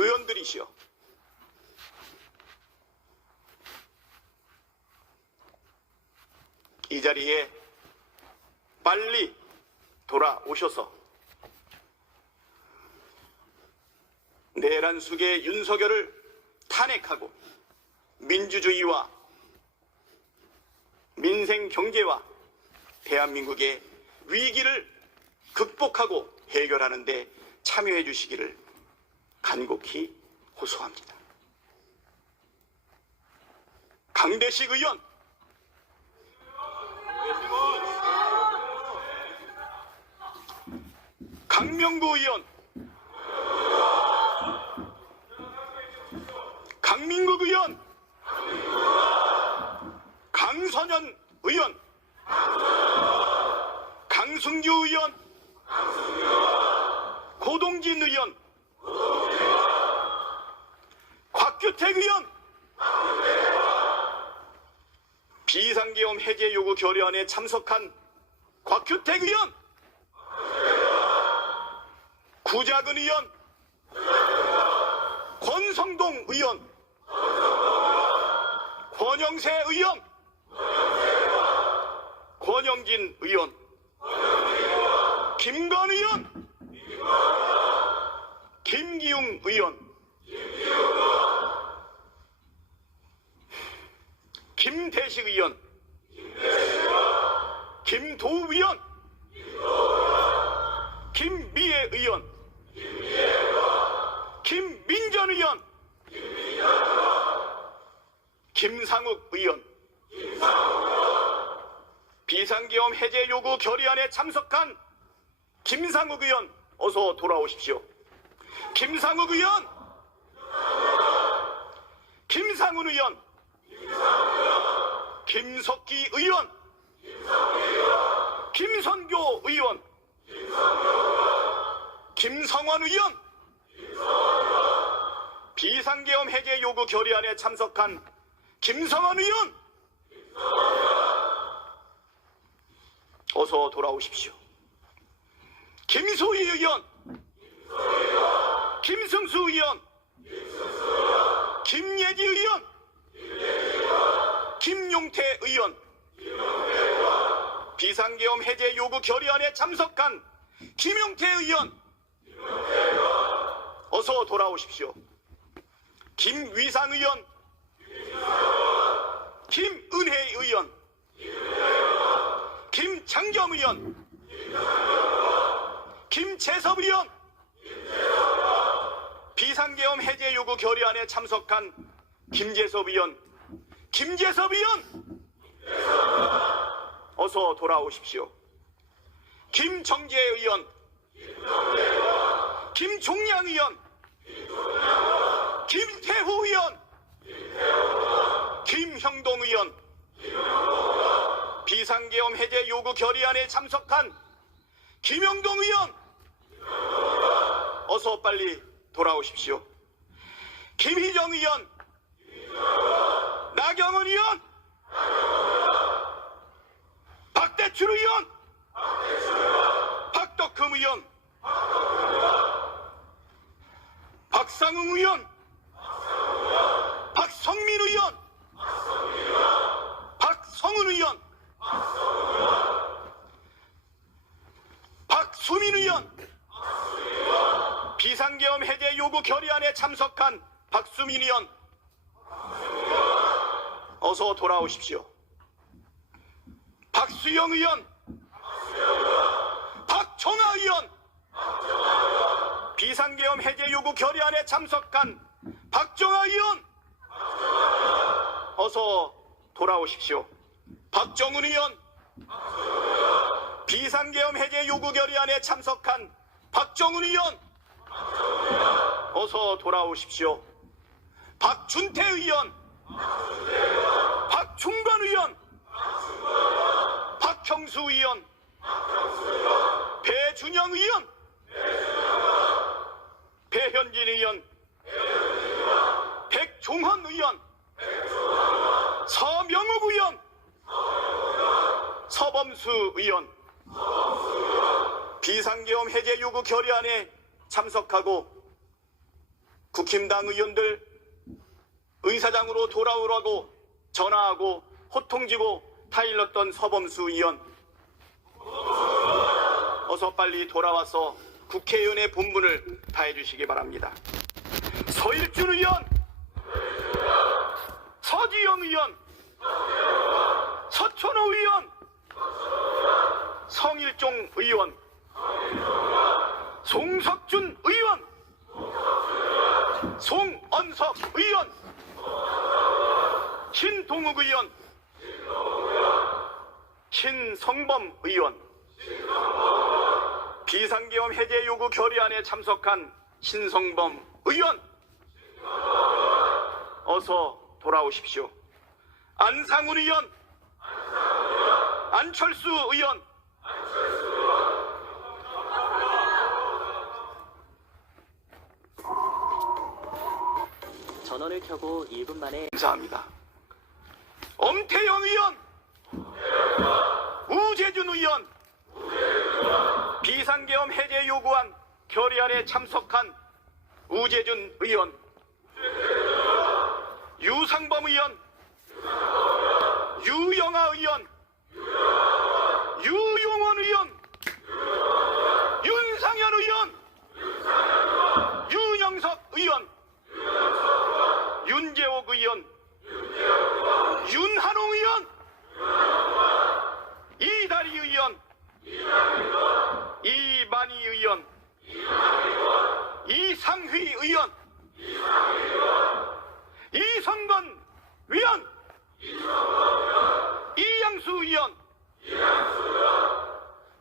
의원들이시여, 이 자리에 빨리 돌아오셔서 내란 숙의 윤석열을 탄핵하고 민주주의와 민생 경제와 대한민국의 위기를 극복하고 해결하는 데 참여해 주시기를 간곡히 호소합니다. 강대식 의원, 강명구 의원, 강민국 의원, 강선현 의원, 강승규 의원, 고동진 의원, 곽규택 의원, 비상계엄 해제 요구 결의안에 참석한 곽규택 의원, 구자근 의원, 권성동 의원, 권영세 의원, 권영진 의원, 김건 의원, 김기웅 의원, 김대식 의원, 김도우 의원, 김미애 의원, 김민전 의원, 김상욱 의원, 비상계엄 해제 요구 결의안에 참석한 김상욱 의원, 어서 돌아오십시오. 김상욱 의원, 김상훈 의원, 김석기 의원, 김선교 의원, 김성원 의원, 비상계엄 해제 요구 결의안에 참석한 김성원 의원, 어서 돌아오십시오. 김소희 의원, 김승수 의원, 김예지 의원, 김용태 의원, 비상계엄 해제 요구 결의안에 참석한 김용태 의원, 어서 돌아오십시오. 김위상 의원, 김은혜 의원, 김창겸 의원, 김재섭 의원, 비상계엄 해제 요구 결의안에 참석한 김재섭 의원, 김재섭 의원, 어서 돌아오십시오. 김정재 의원, 김종량 의원, 김태후 의원, 김형동 의원, 비상계엄 해제 요구 결의안에 참석한 김영동 의원, 어서 빨리 돌아오십시오. 김희정 의원, 나경원 의원, 박대출 의원, 박덕흠 의원, 박상웅 의원, 박성민 의원, 박성훈 의원, 박수민 의원, 비상계엄 해제 요구 결의안에 참석한 박수민 의원, 어서 돌아오십시오. 박수영 의원, 박정아 의원, 비상계엄 해제 요구 결의안에 참석한 박정아 의원, 어서 돌아오십시오. 박정훈 의원, 비상계엄 해제 요구 결의안에 참석한 박정훈 의원, 어서 돌아오십시오. 박준태 의원, 박충건 의원, 박형수 의원, 배준영 의원, 배현진 의원, 백종헌 의원, 서명욱 의원, 서범수 의원, 비상계엄 해제 요구 결의안에 참석하고 국힘당 의원들 의사장으로 돌아오라고 전화하고 호통지고 타일렀던 서범수 의원, 어서 빨리 돌아와서 국회의원의 본분을 다해주시기 바랍니다. 서일준 의원, 서지영 의원, 서천호 의원, 성일종 의원, 송석준 의원, 송언석 의원, 신동욱 의원, 신성범 의원, 비상계엄 해제 요구 결의안에 참석한 신성범 의원, 어서 돌아오십시오. 안상훈 의원, 안철수 의원, 전원을 켜고 1분 만에 감사합니다. 엄태영 의원, 우재준 의원, 비상계엄 해제 요구안 결의안에 참석한 우재준 의원, 유상범 의원, 유영아 의원, 유용원 의원, 윤상현 의원, 윤영석 의원, 윤재옥 의원, 윤한홍 의원, 이다리 의원, 이만희 의원, 이상휘 의원, 이성건 의원, 이양수 의원,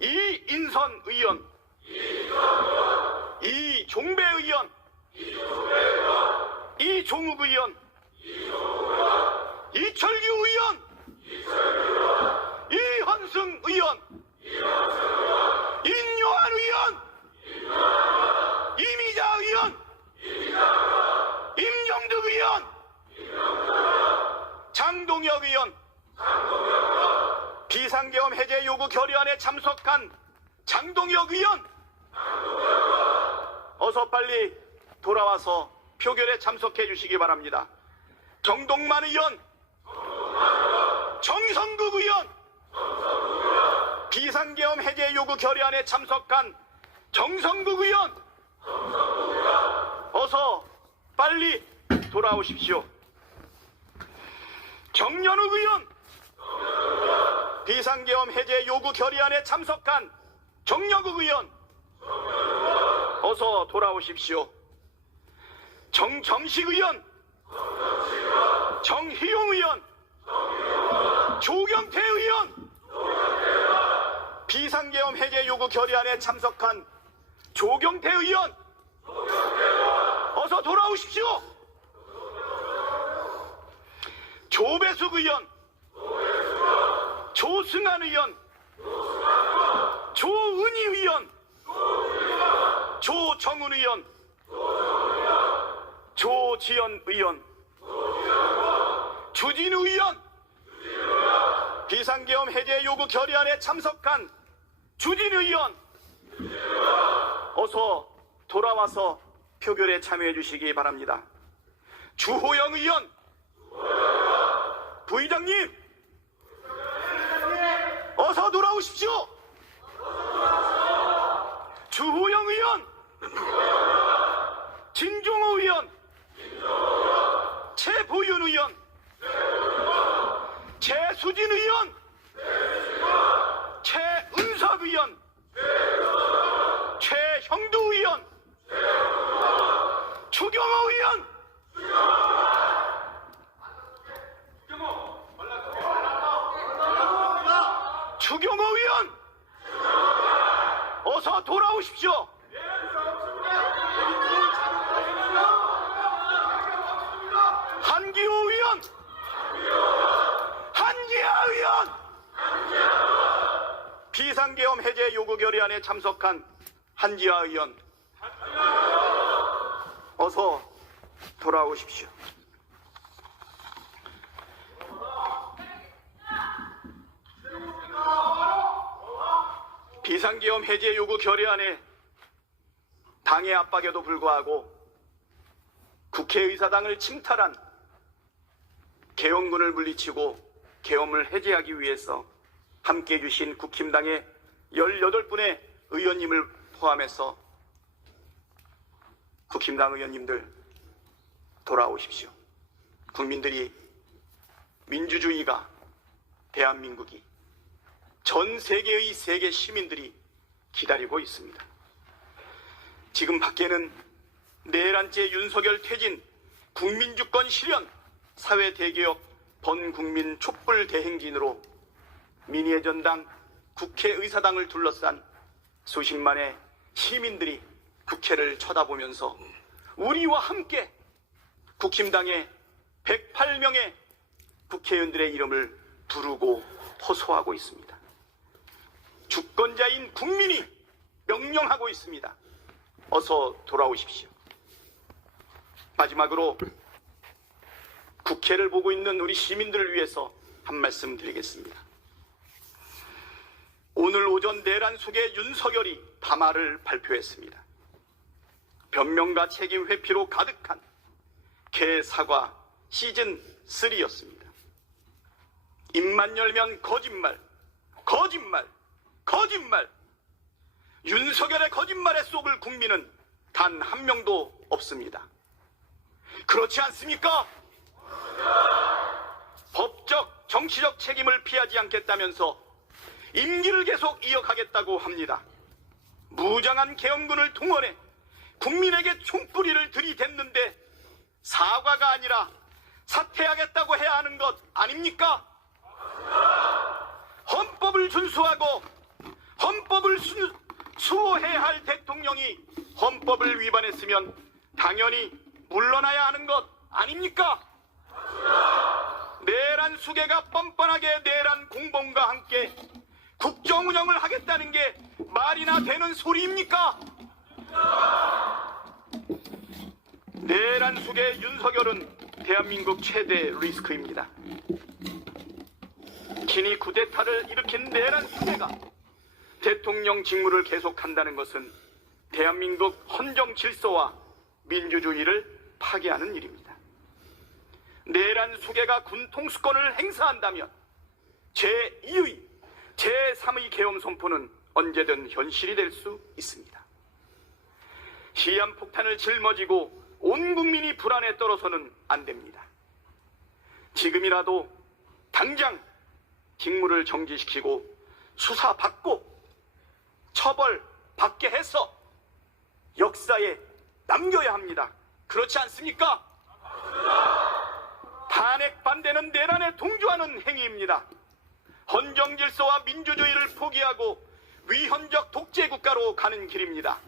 이인선 의원, 이종배 의원, 이종욱 의원, 이철규 의원, 이헌승 의원, 인요한 의원, 이미자 의원, 임영득 의원, 장동혁 의원, 비상계엄 해제 요구 결의안에 참석한 장동혁 의원, 어서 빨리 돌아와서 표결에 참석해 주시기 바랍니다. 정동만 의원, 정성국 의원, 비상계엄 해제 요구 결의안에 참석한 정성국 의원, 어서 빨리 돌아오십시오. 정연욱 의원, 비상계엄 해제 요구 결의안에 참석한 정연욱 의원, 어서 돌아오십시오. 정정식 의원, 정희용 의원, 조경태 의원, 비상계엄 해제 요구 결의안에 참석한 조경태 의원, 어서 돌아오십시오. 조배숙 의원, 조승환 의원, 조은희 의원, 조정훈 의원, 조지연 의원, 주진우 의원, 비상계엄 해제 요구 결의안에 참석한 주진우 의원, 어서 돌아와서 표결에 참여해 주시기 바랍니다. 주호영 의원, 부의장님, 어서 돌아오십시오. 주호영 의원, 진종호 의원, 최보윤 의원, 최수진 의원, 최은석 의원, 최형두 의원, 추경호 의원, 추경호 의원, 어서 돌아오십시오. 한기호 의원, 한기하 의원, 비상계엄 해제 요구 결의안에 참석한 한기하 의원, 어서 돌아오십시오. 비상계엄 해제 요구 결의안에 당의 압박에도 불구하고 국회의사당을 침탈한 계엄군을 물리치고 계엄을 해제하기 위해서 함께해 주신 국힘당의 18분의 의원님을 포함해서 국힘당 의원님들 돌아오십시오. 국민들이 민주주의가 대한민국이 전 세계의 세계 시민들이 기다리고 있습니다. 지금 밖에는 내란죄 윤석열 퇴진, 국민주권 실현, 사회대개혁, 번국민 촛불 대행진으로 민의의 전당, 국회의사당을 둘러싼 수십만의 시민들이 국회를 쳐다보면서 우리와 함께 국힘당의 108명의 국회의원들의 이름을 부르고 호소하고 있습니다. 주권자인 국민이 명령하고 있습니다. 어서 돌아오십시오. 마지막으로 국회를 보고 있는 우리 시민들을 위해서 한 말씀 드리겠습니다. 오늘 오전 내란 속에 윤석열이 담화를 발표했습니다. 변명과 책임 회피로 가득한 개사과 시즌3였습니다. 입만 열면 거짓말, 거짓말, 거짓말. 윤석열의 거짓말에 속을 국민은 단 한 명도 없습니다. 그렇지 않습니까? 법적, 정치적 책임을 피하지 않겠다면서 임기를 계속 이어가겠다고 합니다. 무장한 계엄군을 동원해 국민에게 총뿌리를 들이댔는데 사과가 아니라 사퇴하겠다고 해야 하는 것 아닙니까? 헌법을 준수하고 헌법을 수호해야 할 대통령이 헌법을 위반했으면 당연히 물러나야 하는 것 아닙니까? 내란 수괴가 뻔뻔하게 내란 공범과 함께 국정 운영을 하겠다는 게 말이나 되는 소리입니까? 내란 수괴 윤석열은 대한민국 최대 리스크입니다. 친이 쿠데타를 일으킨 내란 수괴가 대통령 직무를 계속한다는 것은 대한민국 헌정 질서와 민주주의를 파괴하는 일입니다. 내란 수괴가 군 통수권을 행사한다면 제2의, 제3의 계엄 선포는 언제든 현실이 될 수 있습니다. 시한폭탄을 짊어지고 온 국민이 불안에 떨어서는 안 됩니다. 지금이라도 당장 직무를 정지시키고 수사받고 처벌받게 해서 역사에 남겨야 합니다. 그렇지 않습니까? 탄핵 반대는 내란에 동조하는 행위입니다. 헌정질서와 민주주의를 포기하고 위헌적 독재국가로 가는 길입니다.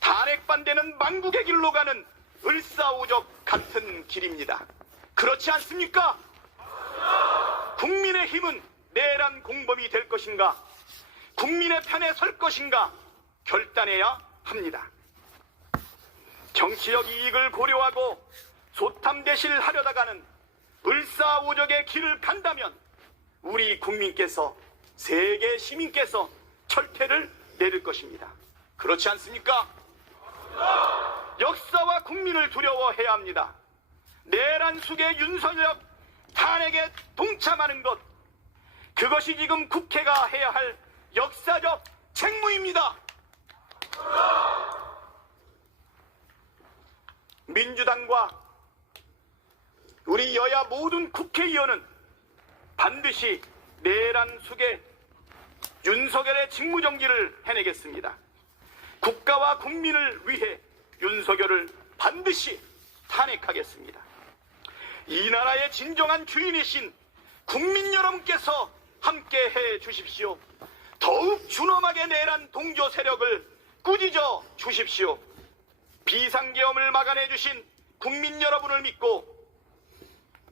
탄핵 반대는 망국의 길로 가는 을사오적 같은 길입니다. 그렇지 않습니까? 국민의힘은 내란 공범이 될 것인가, 국민의 편에 설 것인가 결단해야 합니다. 정치적 이익을 고려하고 소탐대실하려다가는 을사오적의 길을 간다면 우리 국민께서, 세계 시민께서 철퇴를 내릴 것입니다. 그렇지 않습니까? 역사와 국민을 두려워해야 합니다. 내란 수괴 윤석열 탄핵에 동참하는 것, 그것이 지금 국회가 해야 할 역사적 책무입니다. 민주당과 우리 여야 모든 국회의원은 반드시 내란 수괴 윤석열의 직무정지를 해내겠습니다. 국가와 국민을 위해 윤석열을 반드시 탄핵하겠습니다. 이 나라의 진정한 주인이신 국민 여러분께서 함께해 주십시오. 더욱 준엄하게 내란 동조 세력을 꾸짖어 주십시오. 비상계엄을 막아내 주신 국민 여러분을 믿고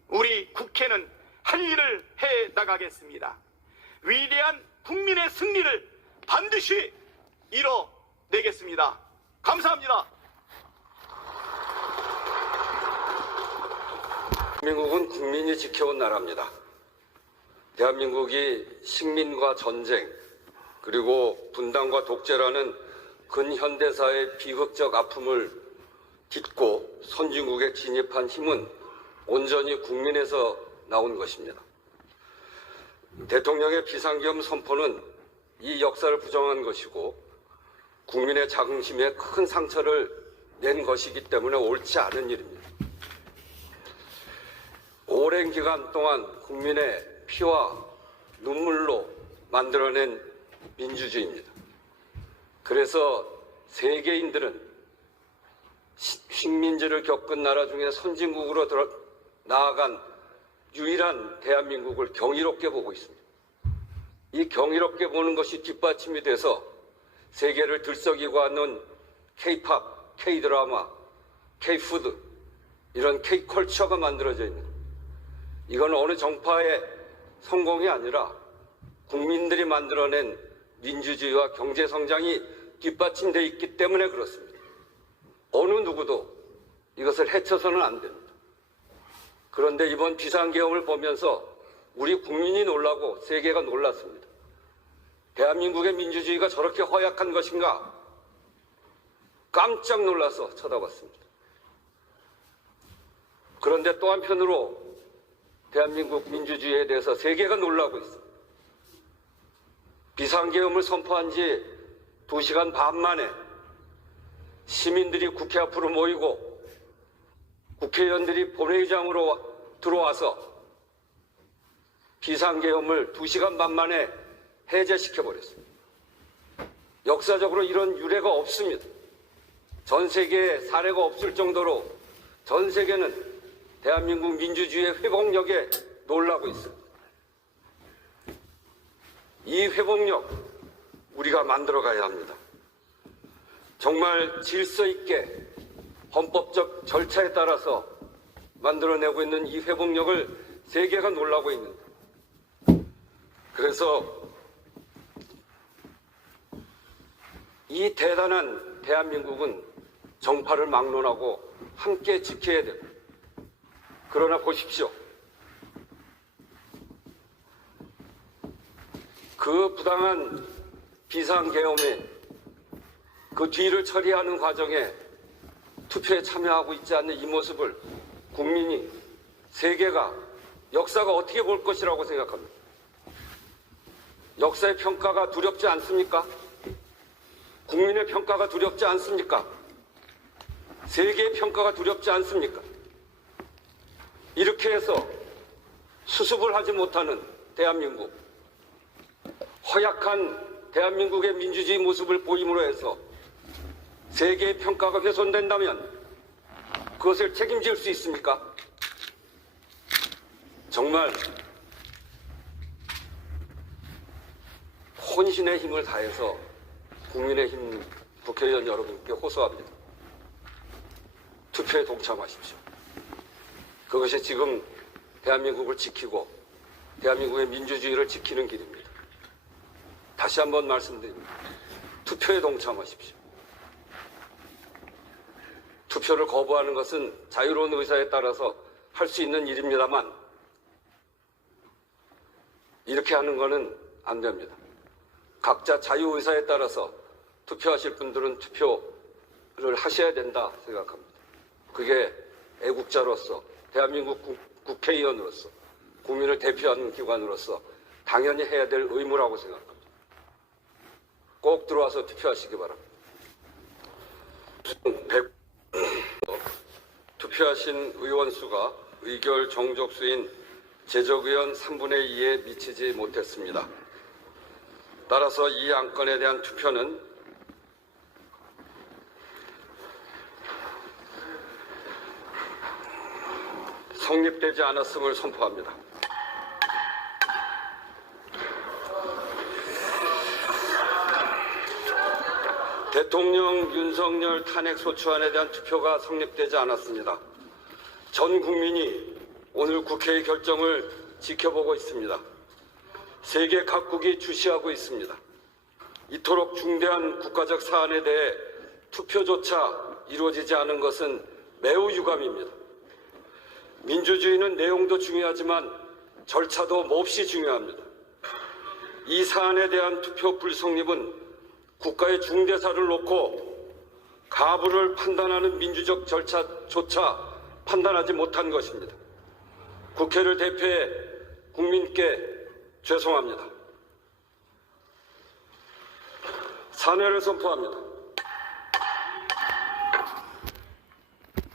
우리 국회는 할 일을 해 나가겠습니다. 위대한 국민의 승리를 반드시 이뤄내겠습니다. 감사합니다. 대한민국은 국민이 지켜온 나라입니다. 대한민국이 식민과 전쟁, 그리고 분단과 독재라는 근현대사의 비극적 아픔을 깊고 선진국에 진입한 힘은 온전히 국민에서 나온 것입니다. 대통령의 비상계엄 선포는 이 역사를 부정한 것이고 국민의 자긍심에 큰 상처를 낸 것이기 때문에 옳지 않은 일입니다. 오랜 기간 동안 국민의 피와 눈물로 만들어낸 민주주의입니다. 그래서 세계인들은 식민지를 겪은 나라 중에 선진국으로 나아간 유일한 대한민국을 경이롭게 보고 있습니다. 이 경이롭게 보는 것이 뒷받침이 돼서 세계를 들썩이고 하는 K-팝, K-드라마, K-푸드 이런 K-컬처가 만들어져 있는 이건 어느 정파의 성공이 아니라 국민들이 만들어낸 민주주의와 경제성장이 뒷받침되어 있기 때문에 그렇습니다. 어느 누구도 이것을 해쳐서는 안 됩니다. 그런데 이번 비상계엄을 보면서 우리 국민이 놀라고 세계가 놀랐습니다. 대한민국의 민주주의가 저렇게 허약한 것인가? 깜짝 놀라서 쳐다봤습니다. 그런데 또 한편으로 대한민국 민주주의에 대해서 세계가 놀라고 있습니다. 비상계엄을 선포한 지 2시간 반 만에 시민들이 국회 앞으로 모이고 국회의원들이 본회의장으로 들어와서 비상계엄을 2시간 반 만에 해제시켜버렸습니다. 역사적으로 이런 유례가 없습니다. 전 세계에 사례가 없을 정도로 전 세계는 대한민국 민주주의의 회복력에 놀라고 있습니다. 이 회복력 우리가 만들어가야 합니다. 정말 질서 있게 헌법적 절차에 따라서 만들어내고 있는 이 회복력을 세계가 놀라고 있는데 그래서 이 대단한 대한민국은 정파를 막론하고 함께 지켜야 됩니다. 그러나 보십시오. 그 부당한 비상계엄에 그 뒤를 처리하는 과정에 투표에 참여하고 있지 않는 이 모습을 국민이, 세계가, 역사가 어떻게 볼 것이라고 생각합니다. 역사의 평가가 두렵지 않습니까? 국민의 평가가 두렵지 않습니까? 세계의 평가가 두렵지 않습니까? 이렇게 해서 수습을 하지 못하는 대한민국, 허약한 대한민국의 민주주의 모습을 보임으로 해서 세계의 평가가 훼손된다면 그것을 책임질 수 있습니까? 정말 혼신의 힘을 다해서 국민의힘 국회의원 여러분께 호소합니다. 투표에 동참하십시오. 그것이 지금 대한민국을 지키고 대한민국의 민주주의를 지키는 길입니다. 다시 한번 말씀드립니다. 투표에 동참하십시오. 투표를 거부하는 것은 자유로운 의사에 따라서 할 수 있는 일입니다만 이렇게 하는 것은 안 됩니다. 각자 자유의사에 따라서 투표하실 분들은 투표를 하셔야 된다 생각합니다. 그게 애국자로서 대한민국 국회의원으로서 국민을 대표하는 기관으로서 당연히 해야 될 의무라고 생각합니다. 꼭 들어와서 투표하시기 바랍니다. 투표하신 의원 수가 의결 정족수인 제적의원 3분의 2에 미치지 못했습니다. 따라서 이 안건에 대한 투표는 성립되지 않았음을 선포합니다. 대통령 윤석열 탄핵소추안에 대한 투표가 성립되지 않았습니다. 전 국민이 오늘 국회의 결정을 지켜보고 있습니다. 세계 각국이 주시하고 있습니다. 이토록 중대한 국가적 사안에 대해 투표조차 이루어지지 않은 것은 매우 유감입니다. 민주주의는 내용도 중요하지만 절차도 몹시 중요합니다. 이 사안에 대한 투표 불성립은 국가의 중대사를 놓고 가부를 판단하는 민주적 절차조차 판단하지 못한 것입니다. 국회를 대표해 국민께 죄송합니다. 사퇴를 선포합니다.